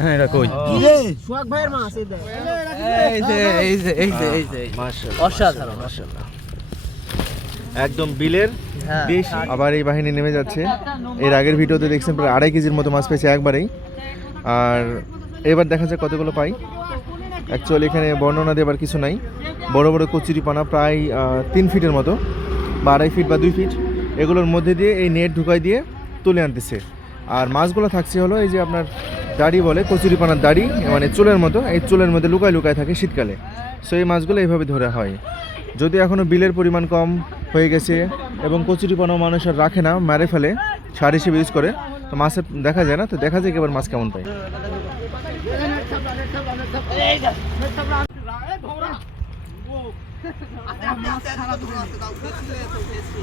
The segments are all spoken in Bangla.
হ্যাঁ এটা কই? সোহাগ ভাইয়ের মাছ এই যে। এই যে এই যে এই যে মাশাআল্লাহ অসাধারণ। মাশাআল্লাহ একদম বিলের হ্যাঁ। দেশি। আবার এই বাহিনী নেমে যাচ্ছে। এর আগের ভিডিওতে দেখছেন প্রায় আড়াই কেজির মতো মাছ পেয়েছে একবারেই। আর এবার দেখা যায় কতগুলো পাই। অ্যাকচুয়ালি এখানে বর্ণনা দেবার কিছু নাই। বড় বড় কচুরি পানা প্রায় তিন ফিটের মতো বা আড়াই ফিট বা দুই ফিট। এগুলোর মধ্যে দিয়ে এই নেট ঢুকাই দিয়ে তুলে আনতেছে। আর মাছগুলো থাকছে হলো এই যে আপনার দাড়ি বলে কচুরি পানার দাড়ি মানে চুলের মতো, এই চুলের মধ্যে লুকায় লুকায় থাকে শীতকালে। সো এই মাছগুলো এইভাবে ধরা হয়। যদি এখনও বিলের পরিমাণ কম হয়ে গেছে এবং কচুরি পানাও মানুষ আর রাখে না, মারে ফেলে, সার হিসেবে ইউজ করে, তো মাছের দেখা যায় না, তো দেখা যায় এবার মাছ কেমন পায়।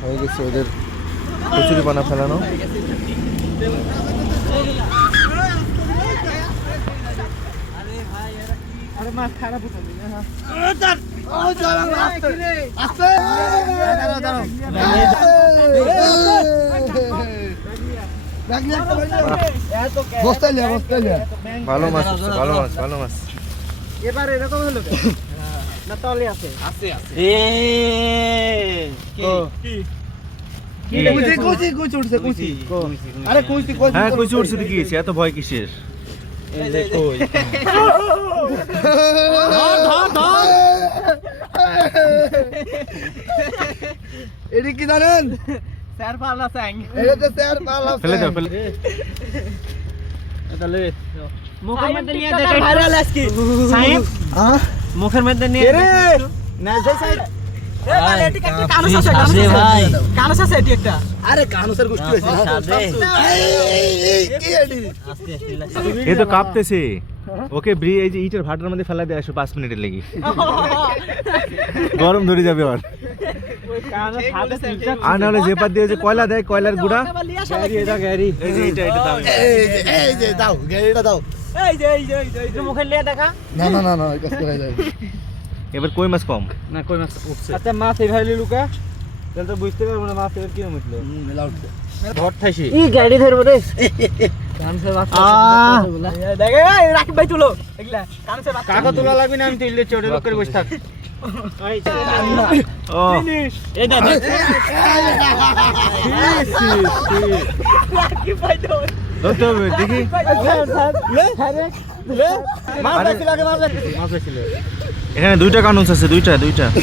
হয়ে গেছে ওদের ভালো মাছ উঠছে, ভালো মাছ ভালো মাছ এবার এরকম হলো না তলে আছে এ হ্যাঁ কচু উঠছে তো কি এত ভয় কিসের এই যে কই এটি কি জানেন স্যার পাল্লা স্যাং এটা তো স্যার পালা ফেলে দাও ফেলে তাহলে মুখের মধ্যে নিয়ে দেখ ভাইরাল আজকে সাইম হ্যাঁ মুখের মধ্যে নিয়ে রে না যাই সাইড এ মানে না তো কাঁপতেছে। ওকে ব্রি এই যে ইটের ভাটার মধ্যে ফেলা দিয়ে আসো পাঁচ মিনিটের লেগে। গরম ধরে যাবে আর আর নাহলে যে পাত দিয়ে যে কয়লা দেয় কয়লার গুঁড়া। দাও। দাও এই যে এই যে এই যে, মুখে নিয়ে দেখা। না না না না কাজ করে যায় এবার কই মাছ কম না কই মাছ উঠছে। আচ্ছা মাছ এইভাবে লুকা তাহলে তো বুঝতে পারব না মাছ এবার কি উঠল মেলা উঠছে। ভর থাইছি। ই গাড়ি ধরবো রে। কানসের বাচ্চা দেখে এই রাকিব ভাই তুলো। এগুলা কানসের বাচ্চা। কাকা তোলা লাগবে না আমি তুললে চড়ে লোক করে বসে থাক। এই দেখি। মাছ দেখছিল মাছ দেখছিল মাছ ছিল এখানে দুইটা কানুস আছে দুইটা দুইটা।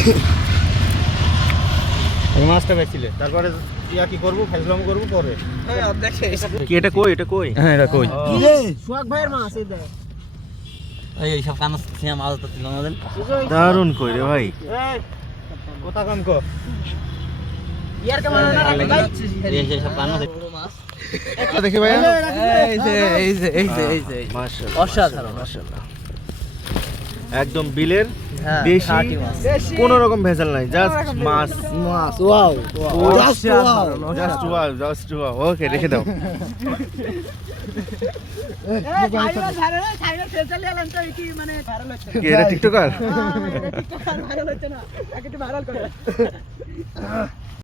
এই মাছটা বেছিলে। তারপরে ইয়া কি করব? ফেসলাম করব পরে। কি এটা কই এটা কই? হ্যাঁ এটা কই? ভাইয়ের মাছ এই দেখ। এই এই সব কান সিনেমা মাছ তো তিন আমাদের দারুণ কই রে ভাই। কথা কম কো। ইয়ার কেমন না রাকিব ভাই। এই যে সব কান দেখি ভাইয়া। এই যে এই যে এই যে এই অসাধারণ। একদম বিলের হ্যাঁ দেশি কোন রকম ভেজাল নাই জাস্ট মাছ। মাছ wow just wow just wow just wow okay রেখে দাও। মানে ভাইরাল হচ্ছে কি এটা টিকটকার